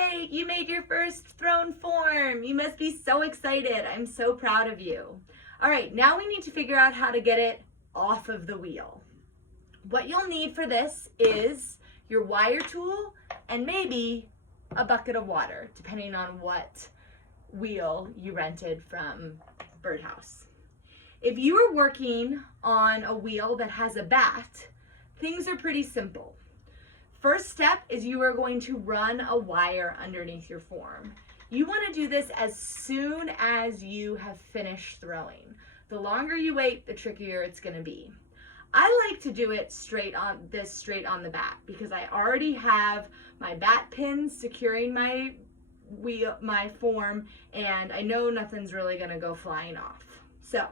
Yay! You made your first thrown form. You must be so excited. I'm so proud of you. All right, now we need to figure out how to get it off of the wheel. What you'll need for this is your wire tool and maybe a bucket of water, depending on what wheel you rented from Birdhouse. If you are working on a wheel that has a bat, things are pretty simple. First step is you are going to run a wire underneath your form. You want to do this as soon as you have finished throwing. The longer you wait, the trickier it's going to be. I like to do it straight on the bat because I already have my bat pins securing my form, and I know nothing's really going to go flying off. So,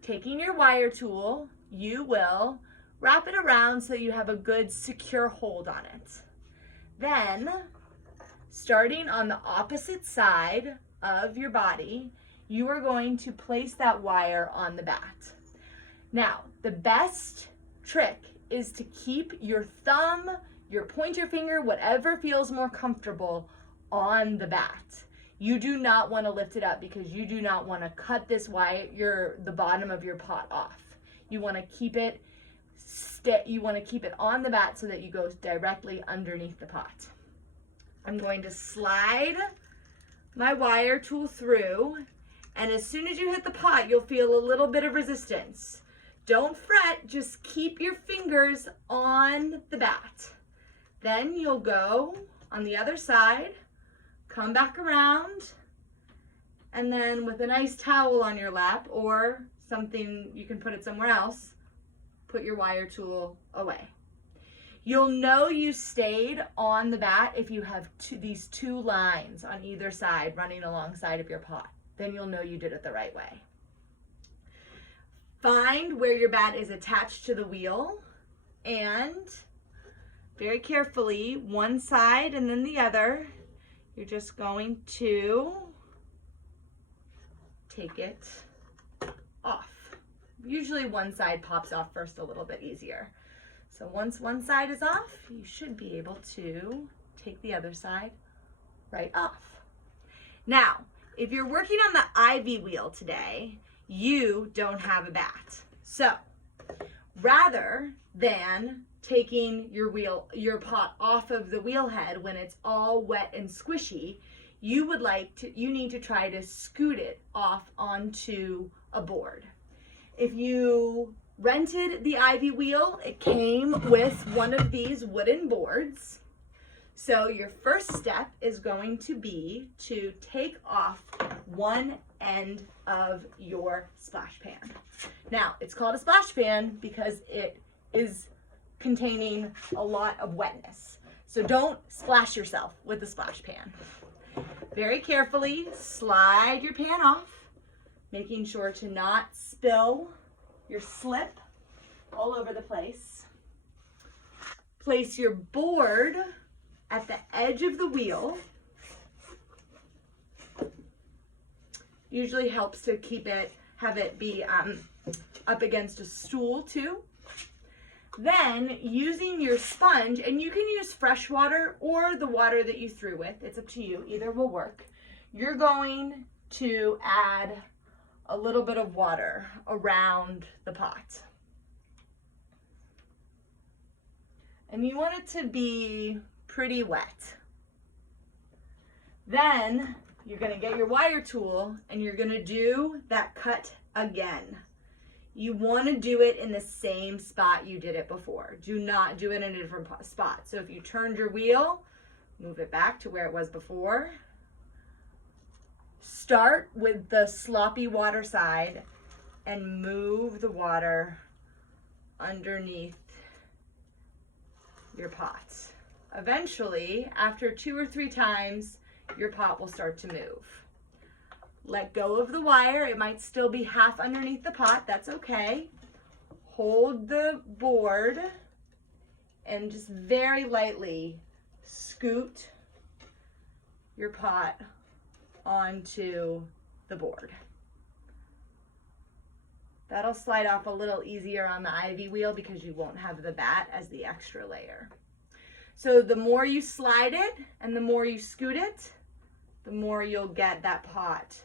taking your wire tool, you will wrap it around so you have a good secure hold on it. Then, starting on the opposite side of your body, you are going to place that wire on the bat. Now, the best trick is to keep your thumb, your pointer finger, whatever feels more comfortable, on the bat. You do not want to lift it up because you do not want to cut this wire, the bottom of your pot off. You want to keep it on the bat so that you go directly underneath the pot. I'm going to slide my wire tool through, and as soon as you hit the pot, you'll feel a little bit of resistance. Don't fret, just keep your fingers on the bat. Then you'll go on the other side, come back around, and then with a nice towel on your lap or something, you can put it somewhere else, put your wire tool away. You'll know you stayed on the bat if you have these two lines on either side running alongside of your pot. Then you'll know you did it the right way. Find where your bat is attached to the wheel, and very carefully, one side and then the other, you're just going to take it off. Usually one side pops off first, a little bit easier. So once one side is off, you should be able to take the other side right off. Now, if you're working on the Ivy wheel today, you don't have a bat. So rather than taking your pot off of the wheel head when it's all wet and squishy, you need to try to scoot it off onto a board. If you rented the Ivy wheel, it came with one of these wooden boards. So your first step is going to be to take off one end of your splash pan. Now, it's called a splash pan because it is containing a lot of wetness. So don't splash yourself with the splash pan. Very carefully slide your pan off, making sure to not spill your slip all over the place. Place your board at the edge of the wheel. Usually helps to have it be up against a stool too. Then using your sponge, and you can use fresh water or the water that you threw with, it's up to you, either will work. You're going to add a little bit of water around the pot. And you want it to be pretty wet. Then you're going to get your wire tool and you're going to do that cut again. You want to do it in the same spot you did it before. Do not do it in a different spot. So if you turned your wheel, move it back to where it was before. Start with the sloppy water side and move the water underneath your pot. Eventually, after 2 or 3 times, your pot will start to move. Let go of the wire. It might still be half underneath the pot. That's okay. Hold the board and just very lightly scoot your pot onto the board. That'll slide off a little easier on the Ivy wheel because you won't have the bat as the extra layer. So the more you slide it and the more you scoot it, the more you'll get that pot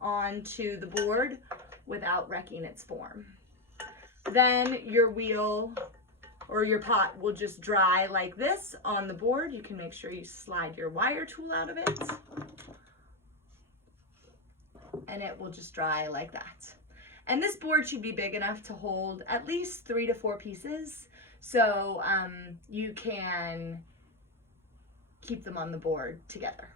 onto the board without wrecking its form. Then your wheel or your pot will just dry like this on the board. You can make sure you slide your wire tool out of it, and it will just dry like that. And this board should be big enough to hold at least 3 to 4 pieces, so you can keep them on the board together.